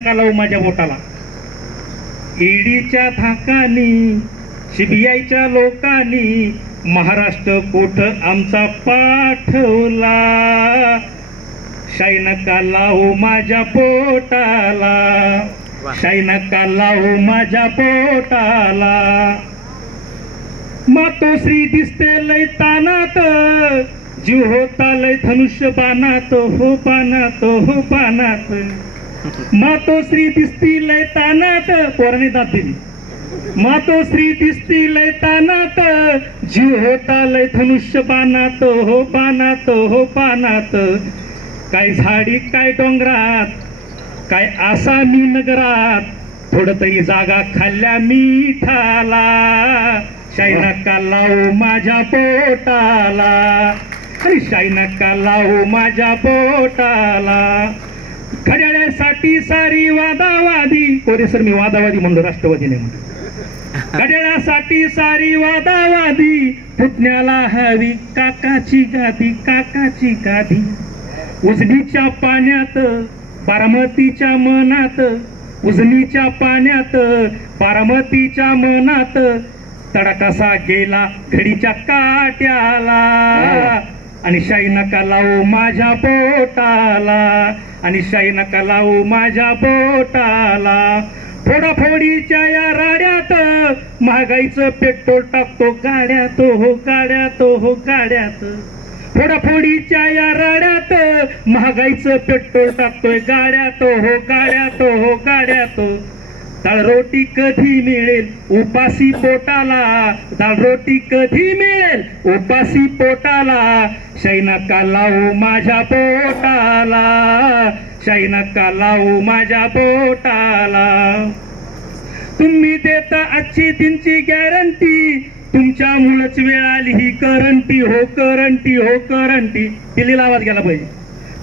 लावू माझ्या बोटाला. ईडीच्या धाकानी सीबीआयच्या लोकांनी महाराष्ट्र कोठ आमचा पाठवला. शाई नका लावू माझ्या पोटाला, शाई नका लावू माझ्या पोटाला. मातोश्री दिसते लय तानात, जीव होता लय धनुष्य बाणात, हो बाणात, हो बाणात. मातोश्री दिसती लय तानात, पोराने दात दिली. मातोश्री दिसती लय तानात, जीव होता लय धनुष्य बाणात, हो बाणात, हो बाणात. काय झाडी काय डोंगरात, काय आसामी नगरात, थोडं तरी जागा खाल्ल्या मिठाला. शाई नका लावू माझ्या पोटाला, आणि शाई नका लावू माझ्या पोटाला. घड्याळ्यासाठी सारी वादावादी, कोरे सर मी वादावादी म्हणलो, राष्ट्रवादी नाही म्हणतो. घड्याळ्यासाठी सारी वादावादी, पुतण्याला हवी काकाची गादी, काकाची गादी. उजनीच्या पाण्यात बारामतीच्या मनात, उजनीच्या पाण्यात बारामतीच्या मनात, तडा कसा गेला घडीच्या काट्याला. आणि शाई नका लावू माझ्या पोटाला, आणि शाई नका लावू माझ्या पोटाला. फोडाफोडीच्या या राड्यात महागाईचं पेट्रोल टाकतो गाड्यात, हो गाड्यात, हो गाड्यात. फोडाफोडीच्या या राड्यात महागाईचं पेट्रोल टाकतोय गाड्यात, हो गाड्यात, हो गाड्यात. डाळ रोटी कधी मिळेल उपासी पोटाला, डाळ रोटी कधी मिळेल उपासी पोटाला. शाई नका लावू माझ्या पोटाला, शाई नका लावू माझ्या पोटाला. तुम्ही देता आजची दिनची गॅरंटी, तुमच्यामुळेच वेळ आली ही करंटी, हो करंटी, हो करंटी. दिल्लीला आवाज गेला पाहिजे.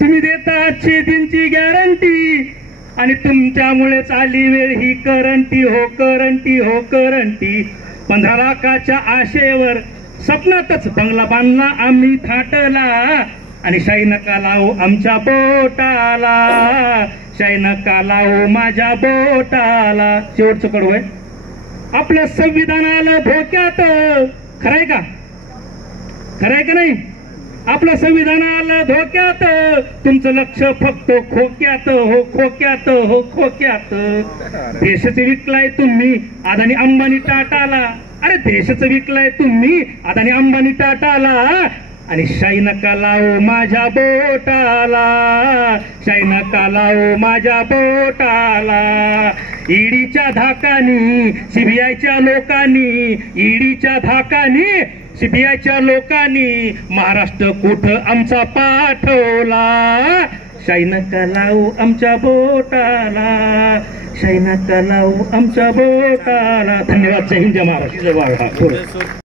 तुम्ही देता आजची दिनची गॅरंटी, आणि तुमच्यामुळेच आली वेळ ही करंटी, हो करंटी, हो करंटी. 15 लाखाच्या आशेवर स्वप्नातच बंगला बांधला आम्ही थाटला, आणि शाई नका लावू आमच्या बोटाला, शाई नका लावू माझ्या बोटाला. शेवटचं कडू आहे. आपल्या संविधानाला धोक्यात, खरंय का, खरंय का नाही? आपलं संविधान आलं धोक्यात, तुमचं लक्ष फक्त खोक्यात, हो खोक्यात, हो खोक्यात. देशाचं विकलाय तुम्ही अदानी अंबानी टाटाला, अरे देशाचं विकलाय तुम्ही अदानी अंबानी टाटाला. आणि शाई नका लावू माझ्या बोटाला, शाई नका लावू माझ्या बोटाला. ईडीच्या धाकानी सीबीआयच्या लोकांनी, ईडीच्या धाकानी सीबीआयच्या लोकांनी महाराष्ट्र कोठ आमचा पाठवला. शाई नका लावू आमच्या बोटाला, शाई नका लावू आमच्या बोटाला. धन्यवाद. जय हिंद, जय महाराष्ट्र, जय भारत.